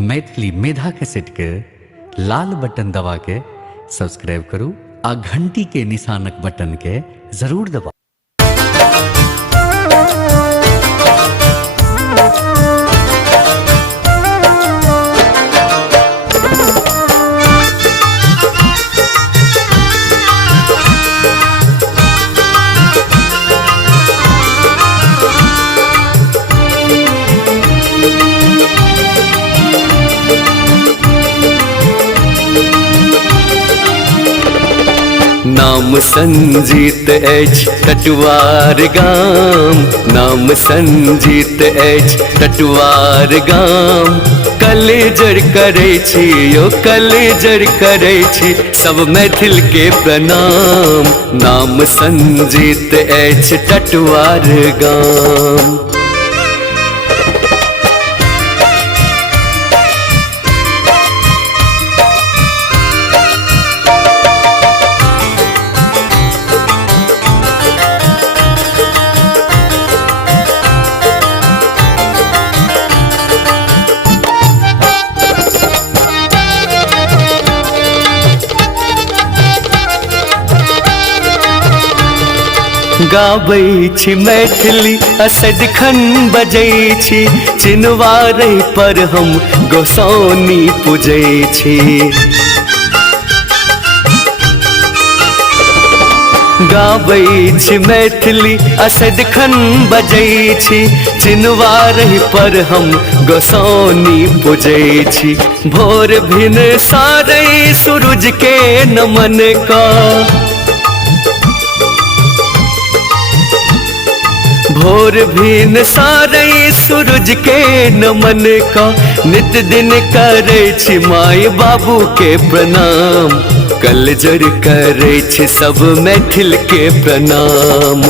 मैथिली मेधा cassette के लाल button दबा के सब्सक्राइब करू आ घंटी के निशानक बटन के जरूर दबाऊ। नाम संजीत अछि टटवार गाम, नाम संजीत अछि टटवार गाम। कलेजर करै छी यो कलेजर करै छी सब मैथिल के प्रणाम। नाम संजीत अछि टटवार गाम। गाबै छी मैथिली असदिखन बजै छी, चिन्हवारै पर हम गोसाउनी पूजै छी। गाबै छी मैथिली असदिखन बजै छी, चिन्हवारै पर हम गोसाउनी पूजै छी। भोर भिन सारै सूरज के नमन का, भोर भिन सारै सूरज के नमन का। नित दिन करै छी माय बाबू के प्रणाम, कलजर करै छी सब मैथिल के प्रणाम।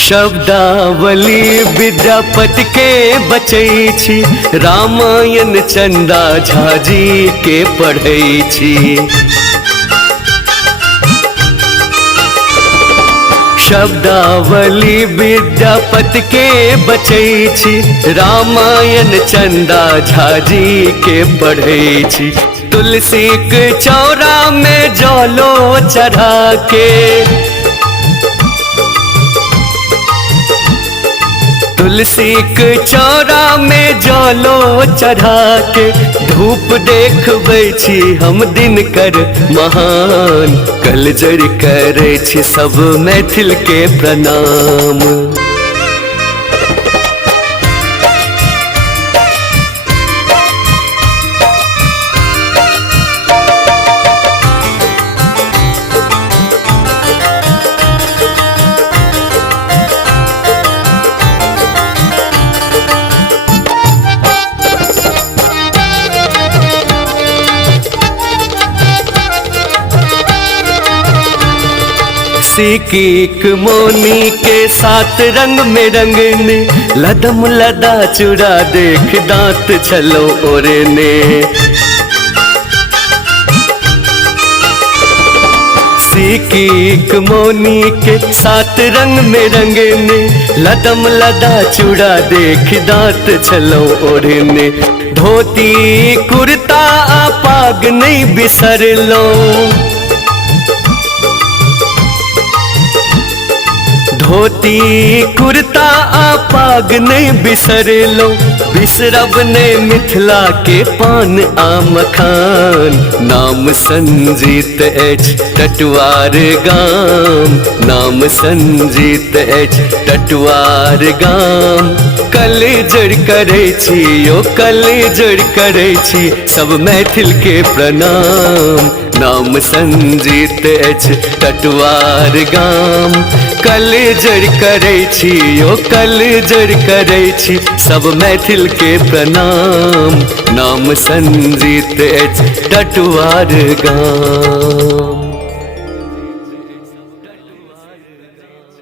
शब्दावली विद्यापति के बचै छी, रामायण चंदा झा जी के पढ़ै छी। शब्दावली विद्यापति के बचै छी, रामायण चंदा झा जी के पढ़ै छी। तुलसी के चौरा में जलो चढ़ा के, तुलसी के चौरा में जलो चढ़ा के। धूप देखबै छी हम दिनकर महान, कलजर करै छी सब मैथिल के प्रणाम। सिक्कीक मोनी के साथ रंग में रंगने, लदम लदा चूड़ा देख दांत छलो ओरने। सिक्कीक मोनी के साथ रंग में रंगने, लदम लदा चूड़ा देख दांत छलो ओरने। धोती कुर्ता पाग नहीं बिसरलो, धोती कुर्ता पाग नहीं बिसरलो। बिसरब ने मिथिला के पान आ मखान, नाम संजीत अछि टटवार गाम। नाम संजीत अछि टटवार गाम। कलेजर करै छी यो कलेजर करै छी सब मैथिल के प्रणाम। नाम नाम संजीत अछि टटवार गाम। कल जड़ करै छी यो कल जड़ करै छी सब मैथिल के प्रणाम। नाम संजीत अछि टटवार गाम।